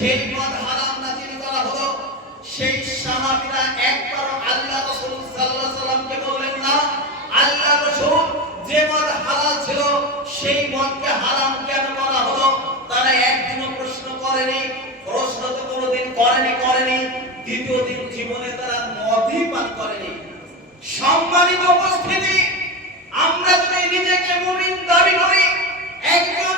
সেই মদ হারাম নাজিল করা হলো। সেই সাহাবীরা একবার আল্লাহ রাসূল সাল্লাল্লাহু আলাইহি বললেন, না, আল্লাহ রাসূল যে মদ হালাল ছিল, সেই মদকে হারাম কেন করা হলো? তারা একদিনও প্রশ্ন করেনি, প্রশ্ন তো কোনোদিন করেনি করেনি। দ্বিতীয় দিন জীবনে তারা মদই পান করেনি। সম্মানিত উপস্থিতি, আমরা যদি নিজেকে মুমিন দাবি করি, একজন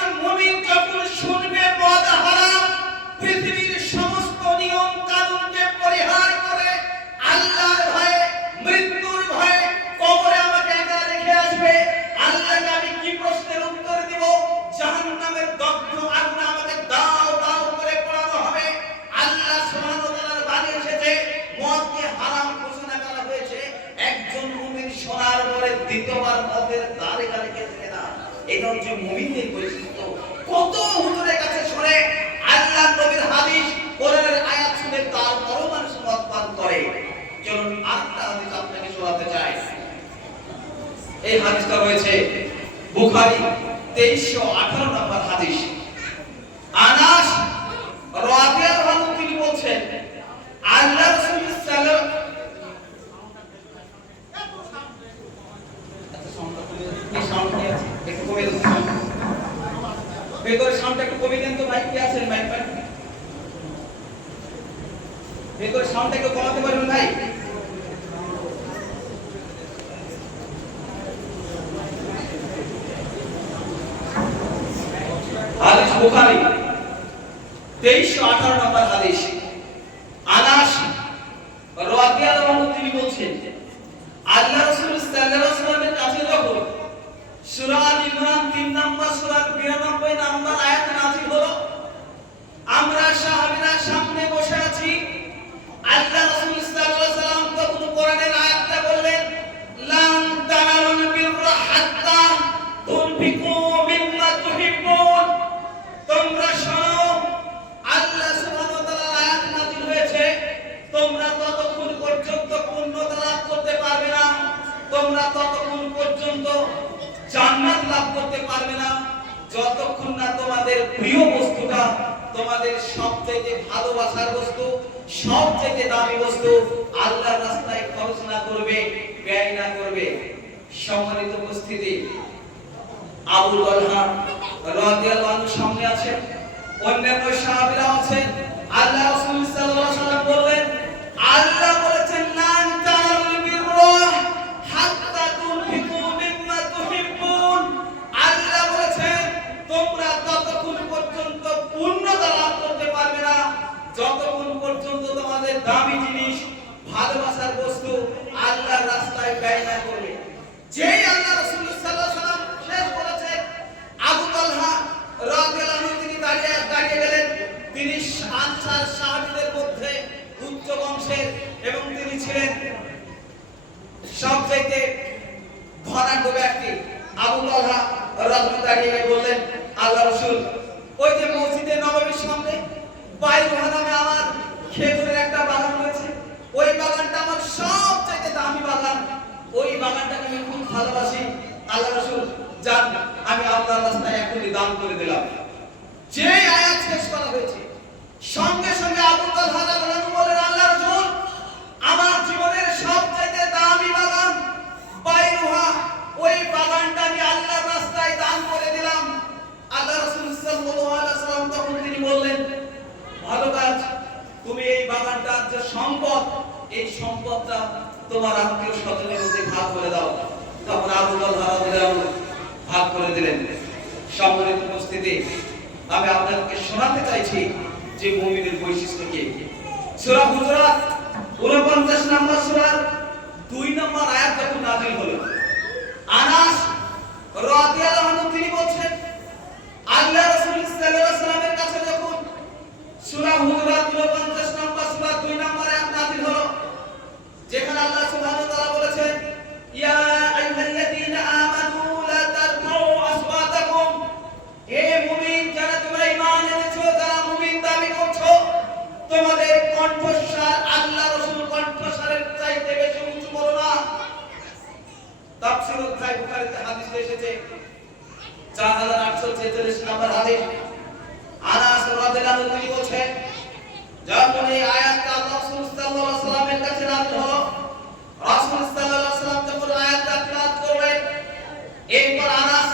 গেছে না। এটা হচ্ছে বৈশিষ্ট্য কত হুজুরের কাছে শুনে আল্লাহ নবীর হাদিস, কোরআনের আয়াত শুনে পান করে। চলুন আটটা হাদিস আপনাকে শোনাতে চাই। এই হাদিসটা রয়েছে বুখারী 2318 নম্বর হাদিস আনাস রাদিয়াল্লাহু আনহু তিনি বলছেন আল্লাহ রাসূল সাল্লাল্লাহু এই সাউন্ড কি আছে একটু কমিয়ে দেন sound। ভেতরে সাউন্ডটা একটু কমিয়ে দেন তো মাইক কি আছেন মাইক মাইক ভেতরে সাউন্ডটা একটু কমাতে পারবেন ভাই? হাদিস বুখারী 2318 নম্বর হাদিস। আনাস রাদিয়াল্লাহু তিনি বলছেন, আল্লাহ রাসূল সাল্লাল্লাহু আলাইহি সূরা আল ইমরান 3 নম্বর সূরার 92 নম্বর আয়াত নাযিল হলো। আমরা সাহাবীরা সামনে বসে আছি আল্লাহ রাসূল সাল্লাল্লাহু আলাইহি ওয়াসাল্লাম তখন কোরআনের আয়াতটা বললেন লান তানালুল বিররা হাত্তা তুনফিকু মিম্মা তুহিব্বুন তোমরা শোনো আল্লাহ সুবহানাহু ওয়া তাআলার আয়াত নাযিল হয়েছে তোমরা ততক্ষণ পর্যন্ত পূর্ণতা লাভ করতে পারবে না তোমরা ততক্ষণ পর্যন্ত জান্নাত লাভ করতে পারবে না। যতক্ষণ না তোমাদের প্রিয় বস্তুটা তোমাদের সবচেয়ে ভালোবাসার বস্তু সবচেয়ে দামি বস্তু আল্লাহর রাস্তায় খরচ না করবে, ব্যয় না করবে। সম্মানিত উপস্থিতি আবু তালহা রাদিয়াল্লাহু আনহু সামনে আছেন অন্যান্য সাহাবীরা আছেন। আল্লাহ রাসূল সাল্লাল্লাহু আলাইহি ওয়াসাল্লাম বললেন, আল্লাহ বলেছেন লান তানালুল বিররা হাত্তা তুনফিকু মিম্মা তুহিব্বুন আল্লাহ বলেছেন তোমরা ততক্ষণ পর্যন্ত পূর্ণতা লাভ করতে পারবে না যতক্ষণ পর্যন্ত তোমাদের দামি জিনিস ভালোবাসার বস্তু আল্লাহর রাস্তায় ব্যয় না করবে যেই আল্লাহ রাসূল সাল্লাল্লাহু আলাইহি ওয়াসাল্লাম শেষ আবু তালহা রাদিয়াল্লাহু তিনি দাঁড়িয়ে দাঁড়িয়ে গেলেন। তিনি উচ্চ বংশের এবং তিনি ছিলেন সবচাইতে ধনাঢ্য ব্যক্তি। আবু তালহা রাদিয়াল্লাহু বললেন, আল্লাহ রাসূল, ওই যে মসজিদে নববীর সামনে বাইরুহা নামে আমার খেজুরের একটা বাগান রয়েছে ওই বাগানটা আমার সবচাইতে দামি বাগান ওই বাগানটাকে আমি খুব ভালোবাসি আল্লাহ রাসূল যান আমি আপনার রাস্তায় এখনই দান করে দিলাম। যে আয়াত শেষ করা হয়েছে, সঙ্গে সঙ্গে আবু তালহা বলেন, আল্লাহ রাসূল, আমার জীবনের সবচেয়ে দামি বাগান বাইরুহা, ওই বাগানটা আমি আল্লাহর রাস্তায় দান করে দিলাম। আল্লাহ রাসূল সাল্লাল্লাহু আলাইহি ওয়াসাল্লাম তখন তিনি বললেন, ভালো কাজ, তুমি এই বাগানটার যে সম্পদ, এই সম্পদটা তোমার আত্মীয় স্বজনের মধ্যে ভাগ করে দাও। তখন আবু ভাগ করে দিলেন। সম্মানিত উপস্থিতি, আমি আপনাদেরকে শোনাতে চাইছি যে মুমিনের বৈশিষ্ট্য কি সূরা হুজুরাত 49 নম্বর সূরার 2 নম্বর আয়াত যখন নাযিল হলো, আনাস রাদিয়াল্লাহু আনহু তিনি বলছেন তোমাদের কণ্ঠস্বর, আল্লাহ রাসূল কণ্ঠস্বরের চাইতে বেশি উঁচু করো না। খাই বুখারীতে হাদিস এসেছে 4846 নম্বর হাদিস। আনাস রাদিয়াল্লাহু তিনি বলছেন, যখন এই আয়াতটা রাসূল সাল্লাল্লাহু আলাইহি কাছে নাযিল হলো সাল্লাম যখন আয়াতটা তেলাওয়াত করলেন এরপর আনাস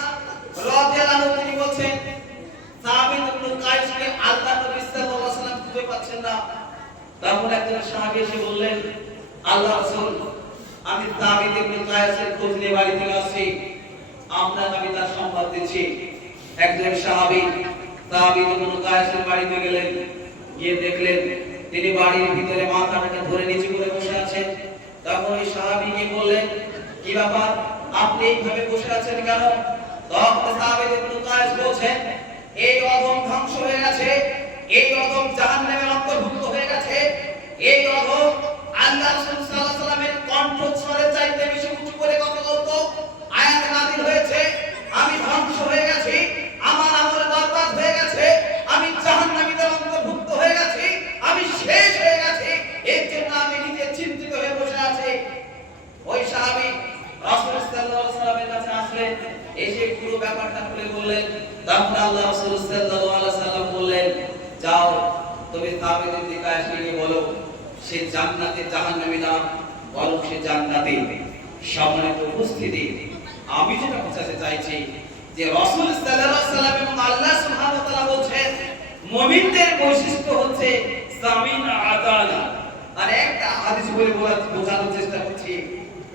রাদিয়াল্লাহু আনহু তিনি বলছেন সাহাবী ইবনে কায়েসকে আল্লাহ নবী সাল্লাল্লাহু আলাইহি সাল্লাম খুঁজে পাচ্ছেন না তখন একজন সাহাবী এসে বললেন আল্লাহ রাসূল, আমি সাহাবী ইবনে কায়েসের খোঁজ নিয়ে বাড়ি থেকে আসছি। আপনাকে আমি তার সংবাদ দিচ্ছি। একজন সাহাবী সাহাবী ইবনে কায়েসের বাড়িতে গেলেন, গিয়ে দেখলেন তিনি বাড়ির ভিতরে মাথাটাকে ধরে নিচু করে বসে আছেন। তখন ওই সাহাবীকে বললেন, কি ব্যাপার? আপনি এইভাবে বসে আছেন কেন? তখন সাহাবী ইবনে কায়েস বলছেন, এই অধম ধ্বংস হয়ে গেছে, এই অধম জাহান্নামের অন্তর্ভুক্ত হয়ে গেছে, এই অধম সাল্লাম বললেন, যাও, তুমি সাহাবীদের দিকে এসে বলো, সে জান্নাতে জাহান্নামী না, বরং সে জান্নাতে। সম্মানিত উপস্থিতি, আমি যেটা বোঝাতে চাইছি যে রাসূল সাল্লাল্লাহু আলাইহি সাল্লাম এবং আল্লাহ সুবহানাহু ওয়া তাআলা বলছেন, মুমিনদের বৈশিষ্ট্য হচ্ছে সামিন আদালা। আর একটা হাদিস বলে বোঝানোর চেষ্টা করছি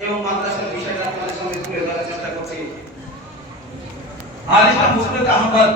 এবং মাদ্রাসার বিষয়টা আপনাদের সামনে তুলে ধরার চেষ্টা করছি। হাদিসটা মুসলিম আহমদ